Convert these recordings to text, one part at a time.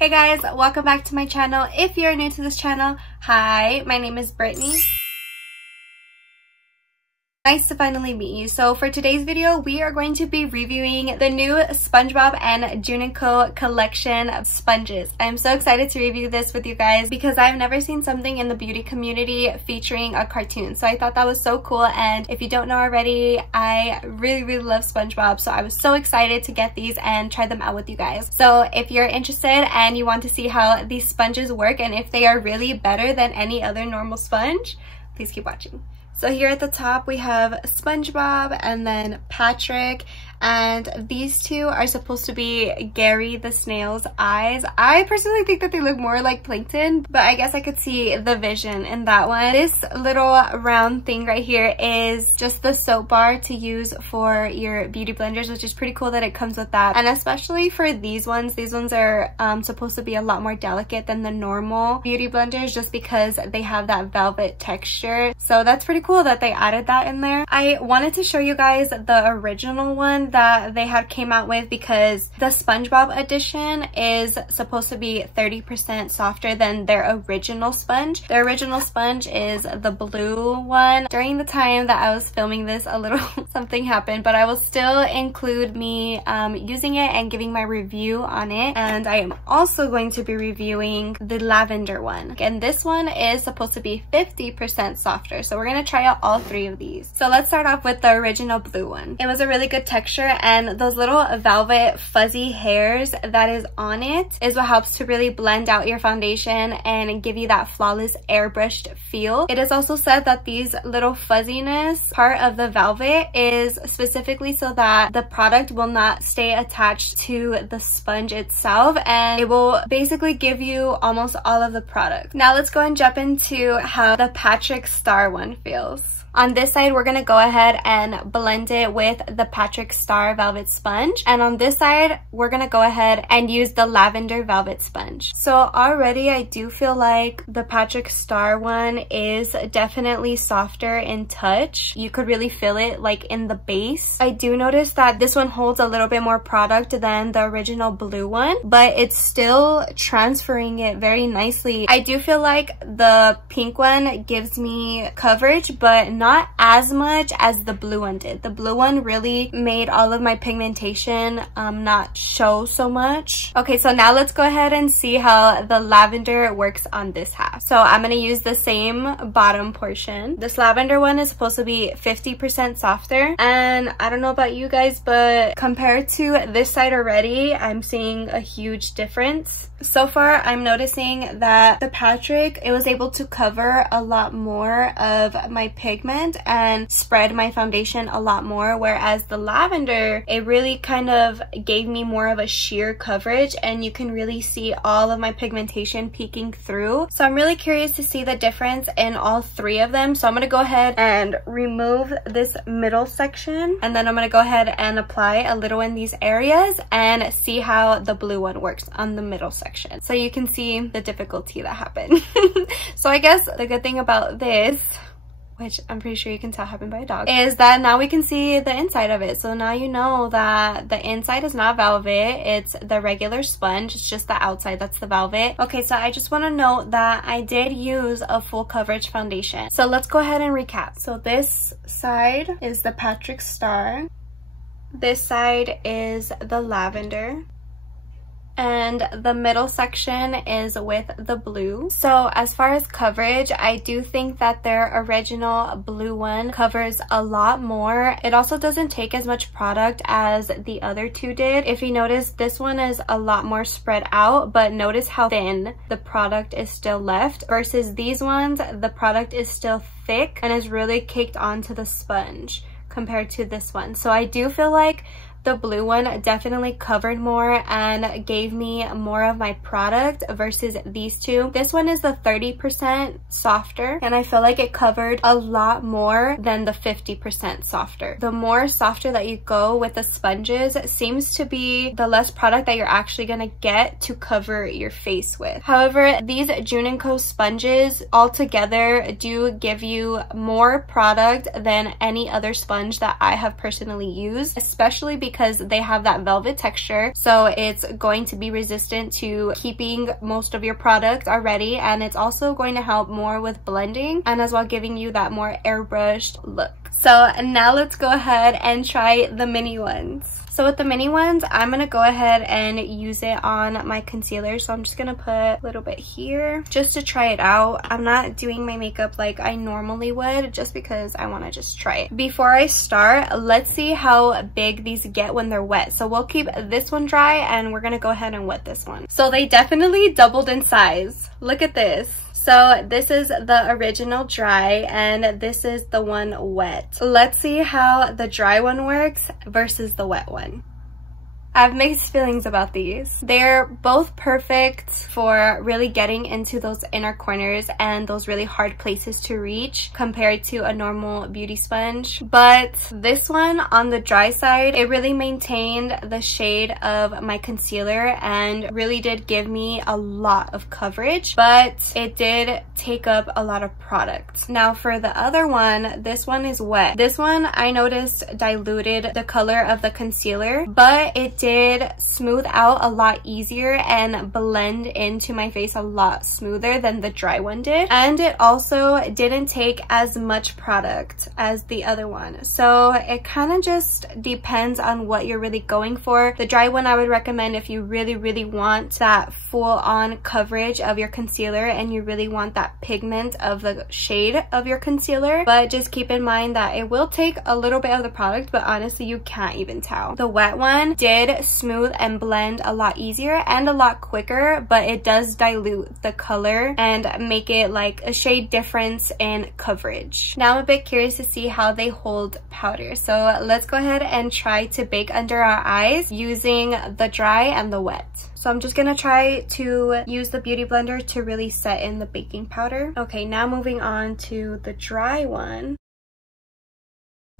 Hey guys, welcome back to my channel. If you're new to this channel, hi, my name is Brittany. Nice to finally meet you. So for today's video, we are going to be reviewing the new SpongeBob and Juno&CO collection of sponges. I'm so excited to review this with you guys because I've never seen something in the beauty community featuring a cartoon. So I thought that was so cool, and if you don't know already, I really love SpongeBob. So I was so excited to get these and try them out with you guys. So if you're interested and you want to see how these sponges work and if they are really better than any other normal sponge, please keep watching. So here at the top we have SpongeBob and then Patrick, and these two are supposed to be Gary the snail's eyes. I personally think that they look more like plankton, but I guess I could see the vision in that one. This little round thing right here is just the soap bar to use for your beauty blenders, which is pretty cool that it comes with that. And especially for these ones are supposed to be a lot more delicate than the normal beauty blenders just because they have that velvet texture. So that's pretty cool that they added that in there. I wanted to show you guys the original one that they had came out with because the SpongeBob edition is supposed to be 30% softer than their original sponge. Their original sponge is the blue one. During the time that I was filming this, a little something happened, but I will still include me using it and giving my review on it. And I am also going to be reviewing the lavender one. And this one is supposed to be 50% softer. So we're going to try out all three of these. So let's start off with the original blue one. It was a really good texture, and those little velvet fuzzy hairs that is on it is what helps to really blend out your foundation and give you that flawless airbrushed feel. It is also said that these little fuzziness part of the velvet is specifically so that the product will not stay attached to the sponge itself, and it will basically give you almost all of the product. Now let's go and jump into how the Patrick Star one feels. On this side, we're gonna go ahead and blend it with the Patrick Star Velvet Sponge. And on this side, we're gonna go ahead and use the Lavender Velvet Sponge. So already I do feel like the Patrick Star one is definitely softer in touch. You could really feel it like in the base. I do notice that this one holds a little bit more product than the original blue one, but it's still transferring it very nicely. I do feel like the pink one gives me coverage, but not as much as the blue one did. The blue one really made all of my pigmentation not show so much. Okay, so now let's go ahead and see how the lavender works on this half. So I'm gonna use the same bottom portion. This lavender one is supposed to be 50% softer, and I don't know about you guys, but compared to this side already, I'm seeing a huge difference. So far, I'm noticing that the Patrick, it was able to cover a lot more of my pigment and spread my foundation a lot more, whereas the lavender, it really kind of gave me more of a sheer coverage, and you can really see all of my pigmentation peeking through. So I'm really curious to see the difference in all three of them. So I'm going to go ahead and remove this middle section, and then I'm going to go ahead and apply a little in these areas and see how the blue one works on the middle section. So you can see the difficulty that happened. So I guess the good thing about this, which I'm pretty sure you can tell happened by a dog, is that now we can see the inside of it. So now you know that the inside is not velvet, it's the regular sponge, it's just the outside that's the velvet. Okay, so I just want to note that I did use a full coverage foundation. So let's go ahead and recap. So this side is the Patrick Star, this side is the lavender, and the middle section is with the blue. So as far as coverage, I do think that their original blue one covers a lot more. It also doesn't take as much product as the other two did. If you notice, this one is a lot more spread out, but notice how thin the product is still left, versus these ones, the product is still thick and is really caked onto the sponge compared to this one. So I do feel like the blue one definitely covered more and gave me more of my product versus these two. This one is the 30% softer, and I feel like it covered a lot more than the 50% softer. The more softer that you go with the sponges, it seems to be the less product that you're actually gonna get to cover your face with. However, these Juno&CO sponges altogether do give you more product than any other sponge that I have personally used, especially because because they have that velvet texture, so it's going to be resistant to keeping most of your product already, and it's also going to help more with blending and as well giving you that more airbrushed look. So now let's go ahead and try the mini ones. So with the mini ones, I'm gonna go ahead and use it on my concealer. So I'm just gonna put a little bit here just to try it out. I'm not doing my makeup like I normally would, just because I wanna just try it. Before I start, let's see how big these get when they're wet. So we'll keep this one dry and we're gonna go ahead and wet this one. So they definitely doubled in size. Look at this. So this is the original dry and this is the one wet. Let's see how the dry one works versus the wet one. I have mixed feelings about these. They're both perfect for really getting into those inner corners and those really hard places to reach compared to a normal beauty sponge. But this one on the dry side, it really maintained the shade of my concealer and really did give me a lot of coverage, but it did take up a lot of product. Now for the other one, this one is wet. This one I noticed diluted the color of the concealer, but it did smooth out a lot easier and blend into my face a lot smoother than the dry one did. And it also didn't take as much product as the other one. So it kind of just depends on what you're really going for. The dry one I would recommend if you really want that full-on coverage of your concealer and you really want that pigment of the shade of your concealer. But just keep in mind that it will take a little bit of the product, but honestly you can't even tell. The wet one did smooth and blend a lot easier and a lot quicker, but it does dilute the color and make it like a shade difference in coverage. Now I'm a bit curious to see how they hold powder, so let's go ahead and try to bake under our eyes using the dry and the wet. So I'm just gonna try to use the beauty blender to really set in the baking powder. Okay, now moving on to the dry one.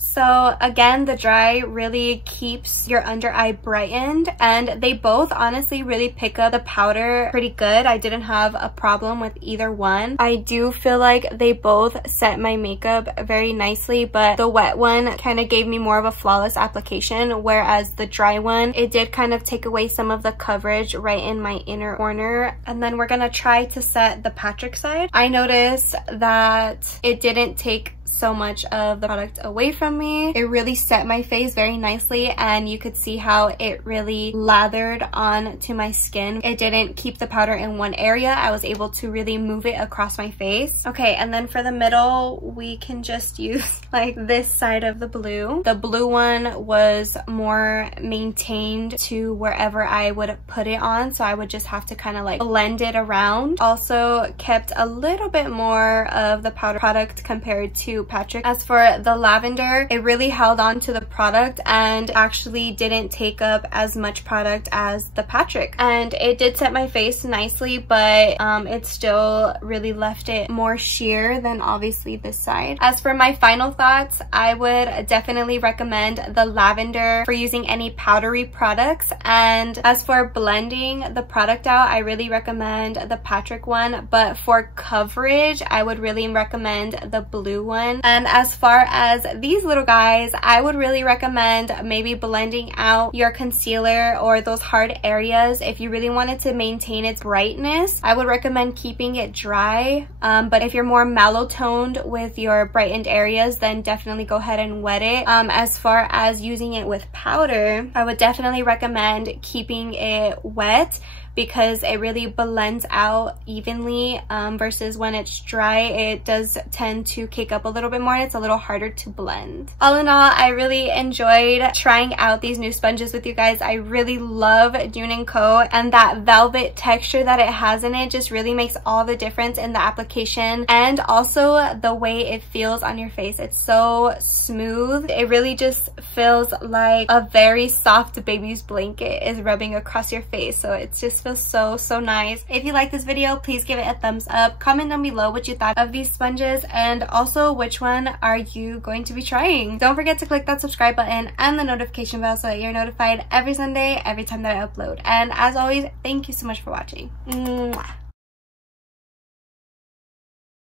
So again, the dry really keeps your under eye brightened, and they both honestly really pick up the powder pretty good. I didn't have a problem with either one. I do feel like they both set my makeup very nicely, but the wet one kind of gave me more of a flawless application, whereas the dry one, it did kind of take away some of the coverage right in my inner corner. And then we're gonna try to set the Patrick side. I noticed that it didn't take so much of the product away from me. It really set my face very nicely, and you could see how it really lathered on to my skin. It didn't keep the powder in one area. I was able to really move it across my face. Okay, and then for the middle, we can just use like this side of the blue. The blue one was more maintained to wherever I would put it on, so I would just have to kind of like blend it around. Also kept a little bit more of the powder product compared to Patrick. As for the lavender, it really held on to the product and actually didn't take up as much product as the Patrick. And it did set my face nicely, but it still really left it more sheer than obviously this side. As for my final thoughts, I would definitely recommend the lavender for using any powdery products. And as for blending the product out, I really recommend the Patrick one, but for coverage, I would really recommend the blue one. And as far as these little guys, I would really recommend maybe blending out your concealer or those hard areas. If you really wanted to maintain its brightness, I would recommend keeping it dry. But if you're more mellow toned with your brightened areas, then definitely go ahead and wet it. As far as using it with powder, I would definitely recommend keeping it wet, because it really blends out evenly versus when it's dry, it does tend to cake up a little bit more and it's a little harder to blend. All in all, I really enjoyed trying out these new sponges with you guys. I really love Juno&CO, and that velvet texture that it has in it just really makes all the difference in the application, and also the way it feels on your face. It's so smooth. It really just feels like a very soft baby's blanket is rubbing across your face, so it's just feels so nice. If you like this video, please give it a thumbs up. Comment down below what you thought of these sponges, and also which one are you going to be trying. Don't forget to click that subscribe button and the notification bell so that you're notified every Sunday, every time that I upload. And as always, thank you so much for watching. Mwah.